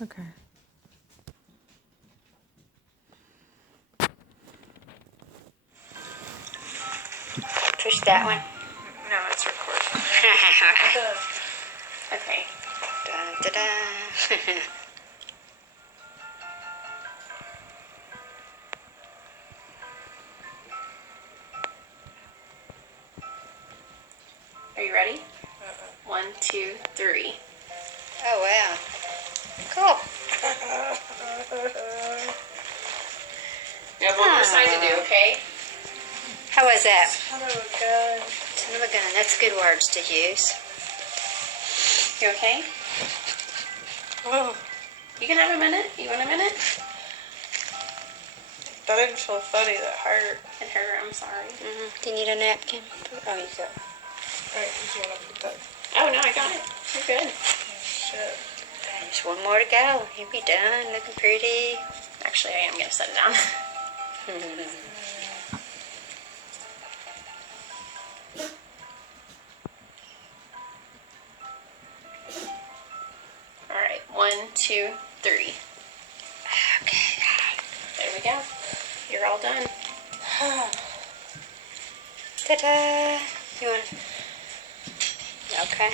Okay. Push that one. No, it's recording. Okay. Dun, dun, dun. Are you ready? 1, 2, 3. Oh, wow. Cool. You have one more side to do, okay? How was that? Son of a gun. Son of a gun. That's good words to use. You okay? Oh, You can have a minute. You want a minute? that didn't feel funny. That hurt. It hurt. I'm sorry. Do you need a napkin? Oh, you go. Alright, you want to put that? Oh, no, I got it. You're good. Oh, shit. Just one more to go. You'll be done. Looking pretty. Actually, I am going to set it down. All right. 1, 2, 3. Okay. There we go. You're all done. Ta-da! You want? Okay.